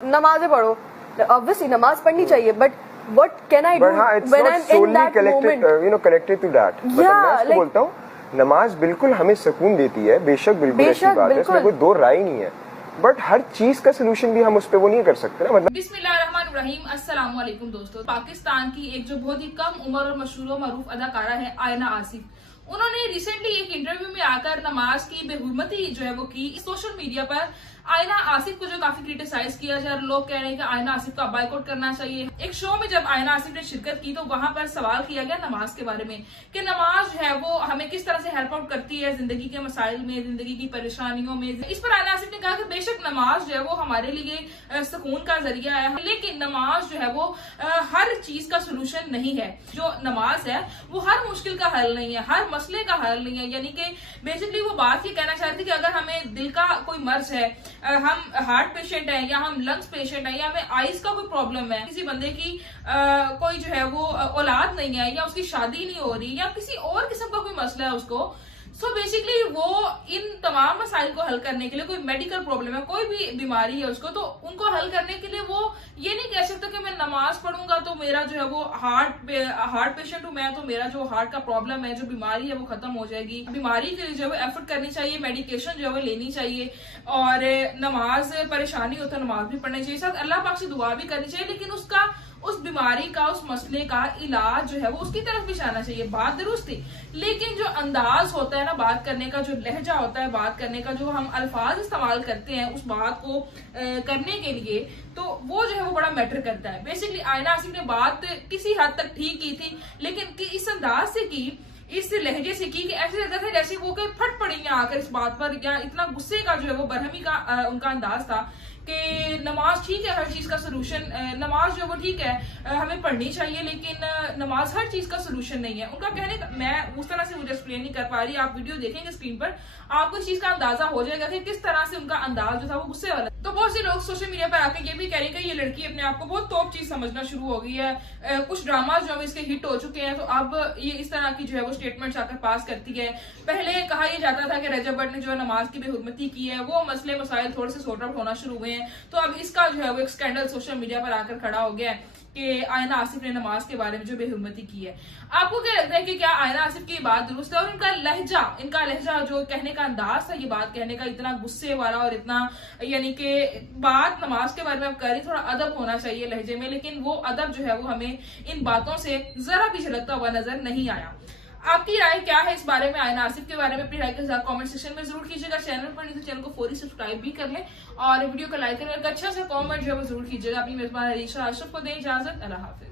नमाज़ें पढ़ो, obviously नमाज पढ़नी चाहिए, but what can I do when I'm in that moment? Connected to that. मैं इसको बोलता हूँ, नमाज बिल्कुल हमें सुकून देती है, बेशक बिल्कुल ऐसी बात है, इसमें कोई दो राय नहीं है, बट हर चीज का सोल्यूशन भी हम उस पे वो नहीं कर सकते ना। मतलब बिस्मिल्लाहिर्रहमानिर्रहीम, अस्सलाम वालेकुम दोस्तों। पाकिस्तान की एक जो बहुत ही कम उम्र और मशहूर और मरूफ अदाकारा है आयना आसिफ, उन्होंने रिसेंटली एक इंटरव्यू में आकर नमाज की बेहुरमती जो है वो की। सोशल मीडिया पर आयना आसिफ को जो काफी क्रिटिसाइज किया जा रहा है, लोग कह रहे हैं कि आयना आसिफ का बाइकआउट करना चाहिए। एक शो में जब आयना आसिफ ने शिरकत की तो वहां पर सवाल किया गया नमाज के बारे में कि नमाज है वो हमें किस तरह से हेल्प आउट करती है जिंदगी के मसाइल में, जिंदगी की परेशानियों में। इस पर आयना आसिफ ने कहा कि बेशक नमाज जो है वो हमारे लिए सुकून का जरिया है, लेकिन नमाज जो है वो हर चीज का सोल्यूशन नहीं है। जो नमाज है वो हर मुश्किल का हल नहीं है, हर मसले का हल नहीं है। यानी कि बेसिकली वो बात ये कहना चाहती थी कि अगर हमें दिल का कोई मर्ज है, हम हार्ट पेशेंट है या हम लंग्स पेशेंट है या हमें आइज का कोई प्रॉब्लम है, किसी बंदे की कोई जो है वो औलाद नहीं है या उसकी शादी नहीं हो रही या किसी और किस्म का कोई मसला है उसको, सो बेसिकली वो इन तमाम मसाइल को हल करने के लिए, कोई मेडिकल प्रॉब्लम है, कोई भी बीमारी है उसको, तो उनको हल करने के लिए वो ये नहीं कह सकता कि मैं नमाज पढ़ूंगा तो मेरा जो है वो हार्ट पेशेंट हूं मैं, तो मेरा जो हार्ट का प्रॉब्लम है, जो बीमारी है वो खत्म हो जाएगी। बीमारी के लिए जो है वो एफर्ट करनी चाहिए, मेडिकेशन जो है वो लेनी चाहिए, और नमाज परेशानी हो तो नमाज भी पढ़नी चाहिए, साथ अल्लाह पाक से दुआ भी करनी चाहिए, लेकिन उसका उस बीमारी का, उस मसले का इलाज जो है वो उसकी तरफ भी जाना चाहिए। बात दुरुस्त थी, लेकिन जो अंदाज होता है ना बात करने का, जो लहजा होता है बात करने का, जो हम अल्फाज इस्तेमाल करते हैं उस बात को करने के लिए, तो वो जो है वो बड़ा मैटर करता है। बेसिकली आयना आसिफ ने बात किसी हद तक ठीक की थी, लेकिन इस अंदाज से की, इस लहजे से की कि ऐसे लगता था जैसे वो कहीं फट पड़ी हैं आकर इस बात पर, या इतना गुस्से का जो है वो बरहमी का उनका अंदाज था कि नमाज ठीक है, हर चीज का सोल्यूशन, नमाज जो वो ठीक है हमें पढ़नी चाहिए, लेकिन नमाज हर चीज का सोल्यूशन नहीं है। उनका कहने का, मैं उस तरह से मुझे एक्सप्लेन नहीं कर पा रही, आप वीडियो देखेंगे स्क्रीन पर आपको इस चीज का अंदाजा हो जाएगा कि किस तरह से उनका अंदाज जो था वो गुस्से वाला। तो बहुत से लोग सोशल मीडिया पर आके ये भी कह रहे हैं कि ये लड़की अपने आप को बहुत टॉप चीज समझना शुरू हो गई है, कुछ ड्रामा जो है इसके हिट हो चुके हैं, तो अब ये इस तरह की जो है वो स्टेटमेंट्स आकर पास करती है। पहले कहा यह जाता था कि रजब भट्ट ने जो है नमाज की बेहुरमती की है, वो मसले मसाइल थोड़े से सॉर्ट आउट होना शुरू हुए हैं, तो अब इसका जो है वो एक स्कैंडल सोशल मीडिया पर आकर खड़ा हो गया है कि आयना आसिफ ने नमाज के बारे में जो बेहुरमती की है। आपको क्या लगता है कि क्या आयना आसिफ की बात दुरुस्त है? और इनका लहजा जो कहने का अंदाज था, ये बात कहने का इतना गुस्से वाला और इतना, यानी कि बात नमाज के बारे में आप करें, थोड़ा अदब होना चाहिए लहजे में, लेकिन वो अदब जो है वो हमें इन बातों से जरा भी झलकता हुआ नजर नहीं आया। आपकी राय क्या है इस बारे में? आयना आसिफ के बारे में अपनी राय के साथ कमेंट सेक्शन में जरूर कीजिएगा। चैनल पर नहीं तो चैनल को फौरी सब्सक्राइब भी कर लें और वीडियो को लाइक करें। अच्छा सा कमेंट जो है वो जरूर कीजिएगा। अपनी मेजबान अलीशा अशरफ को दें इजाजत। अल्लाह हाफिज।